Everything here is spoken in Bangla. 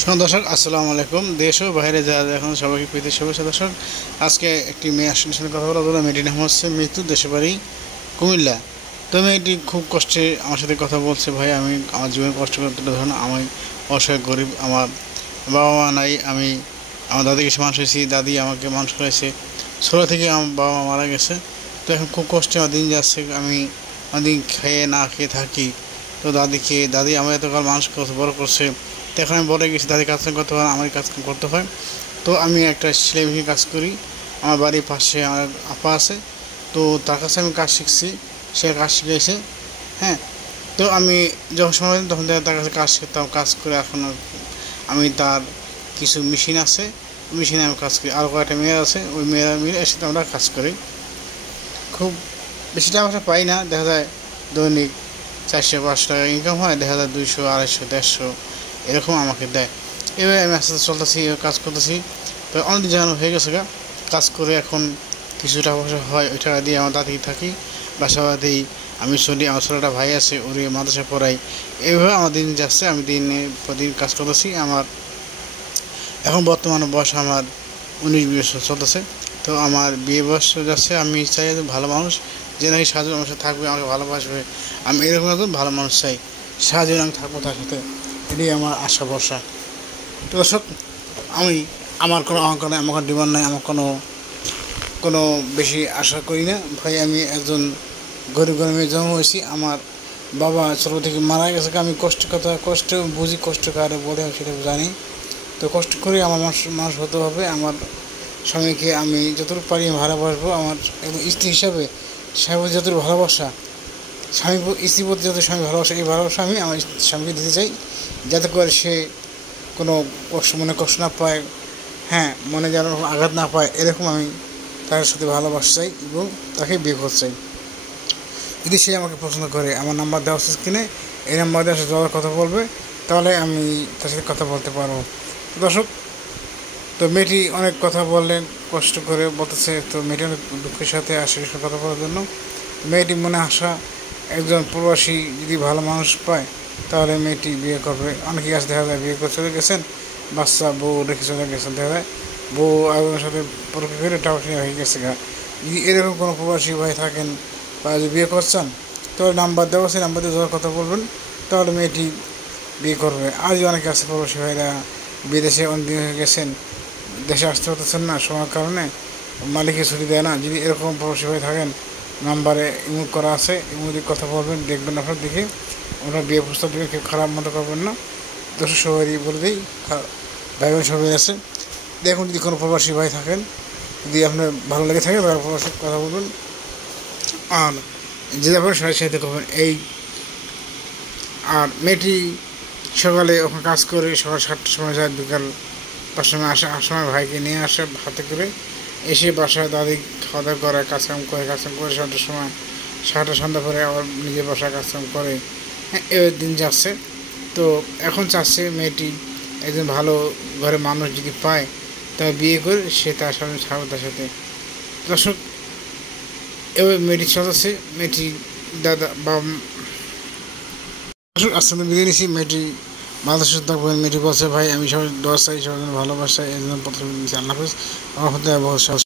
দর্শক আসসালামু আলাইকুম। দেশ ও বাইরে যারা এখন সবাইকে প্রীতি শুভেচ্ছা। দর্শক আজকে একটি মেয়ে আসনের সাথে কথা বলা বললাম। মেয়েটির নাম হচ্ছে মৃত্যু, দেশের বাড়ি কুমিল্লা। তো মেয়েটি খুব কষ্টে আমার সাথে কথা বলছে। ভাই, আমি আমার জীবনে কষ্ট করতে ধরুন, আমি অসহায় গরিব, আমার বাবা মা নাই, আমি আমার দাদিকে মানুষ হয়েছি, দাদি আমাকে মানুষ হয়েছে, ছোটো থেকে আমার বাবা মা মারা গেছে। তো এখন খুব কষ্টে আমার দিন যাচ্ছে, আমি অনেকদিন খেয়ে না খেয়ে থাকি। তো দাদি আমার এতকাল মানুষ করছে, বড় করছে। তো এখন আমি বড় গেছি, দাদি কাজ করতে হয়, আমার কাজ করতে হয়। তো আমি একটা সেলাই মেশিনে কাজ করি। আমার বাড়ির পাশে আমার আপা আছে, তো তার কাছে আমি কাজ শিখছি, সে কাজ শিখেছে। হ্যাঁ, তো আমি যখন সময় পেতাম তখন তার কাছে কাজ শিখতাম, কাজ করে এখন আমি তার কিছু মেশিন আছে, মেশিনে আমি কাজ করি। আরও কয়েকটা মেয়ে আছে, ওই মেয়েরা মিলে এর সাথে আমরা কাজ করি। খুব বেশি টাকা পয়সা পাই না, দেখা যায় দৈনিক 400-500 টাকা ইনকাম হয়, দেখা যায় 200, 250, 150 এরকম আমাকে দেয়। এভাবে আমি আস্তে আস্তে চলতেছি, কাজ করতেছি। তো অনেকদিন যেমন হয়ে গেছে কাজ করে এখন কিছু টাকা পয়সা হয়, ওই টাকা দিয়ে আমার দাদি থাকি, বাসা বাড়ি আমি চলি। আমার ছোটোটা ভাই আছে, ওরে মাদ্রাসা পড়াই। এইভাবে আমার দিন যাচ্ছে, আমি দিনে প্রতিদিন কাজ করতেছি। আমার এখন বর্তমানে বয়স আমার 19-20 বছর চলতেছে। তো আমার বিয়ে বয়স যাচ্ছে। আমি চাই যে ভালো মানুষ, যে নাকি সারা জীবন আমার সাথে থাকবে, আমাকে ভালোবাসবে। আমি এরকম একজন ভালো মানুষ চাই, সারা জীবন আমি থাকবো তার সাথে, এটাই আমার আশা ভরসা। তো দর্শক, আমি আমার কোনো অহংকার নেই, আমার কোনো ডিমান্ড নাই, আমার কোনো বেশি আশা করি না। ভাই, আমি একজন গরিব গ্রামে জন্ম হয়েছি। আমার বাবা ছোটো থেকে মারা গেছে। আমি কষ্ট বুঝি, কষ্ট কারে বলে সেটা জানি। তো কষ্ট করে আমার মানুষ হতে হবে। আমার স্বামীকে আমি যতটুকু পারি ভালোবাসবো। আমার একদম স্ত্রী হিসাবে স্বামী যতটুকু ভালোবাসা, স্ত্রীর প্রতি যত স্বামী ভালোবাসা, এই ভালোবাসা আমি আমার স্বামীকে দিতে চাই, যাতে করে সে কোনো কষ্ট না পায়। হ্যাঁ, মনে যেন আঘাত না পায়, এরকম আমি তার সাথে ভালোবাসা চাই এবং তাকে বিয়ে করতে চাই। যদি সে আমাকে পছন্দ করে, আমার নাম্বার দেওয়া আছে কিনে, এই নাম্বার দেওয়ার সাথে কথা বলবে, তাহলে আমি তার সাথে কথা বলতে পারবো। দর্শক, তো মেয়েটি অনেক কথা বললেন, কষ্ট করে বলতেছে। তো মেয়েটি অনেক দুঃখের সাথে আসে কথা বলার জন্য। মেয়েটি মনে আশা, একজন প্রবাসী যদি ভালো মানুষ পায় তাহলে মেয়েটি বিয়ে করবে। অনেকেই আছে, দেখা যায় বিয়ে করে চলে গেছেন, বাচ্চা বউ রেখে চলে গেছেন, দেখা যায় বউ একজনের সাথে পরীক্ষা করে টাকা হয়ে গেছে। যদি এরকম কোনো প্রবাসী ভাই থাকেন বা যদি বিয়ে করছেন, তাহলে নাম্বার দেওয়া আছে, নাম্বার দিয়ে যাওয়ার কথা বলবেন, তাহলে মেয়েটি বিয়ে করবে। আর যে অনেকে আছে প্রবাসী ভাইরা বিদেশে অনেকদিন হয়ে গেছেন, দেশে আসতে পারতেছেন না, সময়ের কারণে মালিকের ছুটি দেয় না। যদি এরকম প্রবাসী হয়ে থাকেন, নাম্বারে ইমোট করা আছে, ইমোটে কথা বলবেন, দেখবেন আপনার দেখে ওনার বিয়ে প্রস্তাব দেবেন, কেউ খারাপ মতো করবেন না। দর্শক সবাই বলে দিই, ভাই বোন সবাই আছে, দেখুন যদি কোনো প্রবাসী ভাই থাকেন, যদি আপনার ভালো লেগে থাকে তাহলে প্রবাসী কথা বলবেন, আর যে ব্যাপারে সবাই সাথে করবেন। আর মেয়েটি সকালে ওখানে কাজ করে, সকাল 7টার সময় যায়, বিকাল 5টার সময় আসে। আসার সময় ভাইকে নিয়ে আসে হাতে করে, এসে বাসায় দাদি খাওয়া দাওয়া করে, কাজকাম করে 7টার সময়, 7টা সন্ধ্যা পরে আবার নিজের বাসায় কাজকাম করে। হ্যাঁ, এবার দিন যাচ্ছে। তো এখন চাচ্ছে মেয়েটি একজন ভালো ঘরে মানুষ যদি পায়, তবে বিয়ে করে সে তার সামনে ছাড়বে তার সাথে। দর্শক, এবার মেয়েটি চলছে, মেয়েটি দাদা বা আসলে বিয়ে নিয়েছি। মেয়েটি ভালো সুস্থ থাকবেন। মেয়েটি বলছে, ভাই আমি সবাই দোয়া চাই, সবার জন্য ভালোবাসা, এই জন্য প্রথমে আল্লাহ হাফেজ। আমার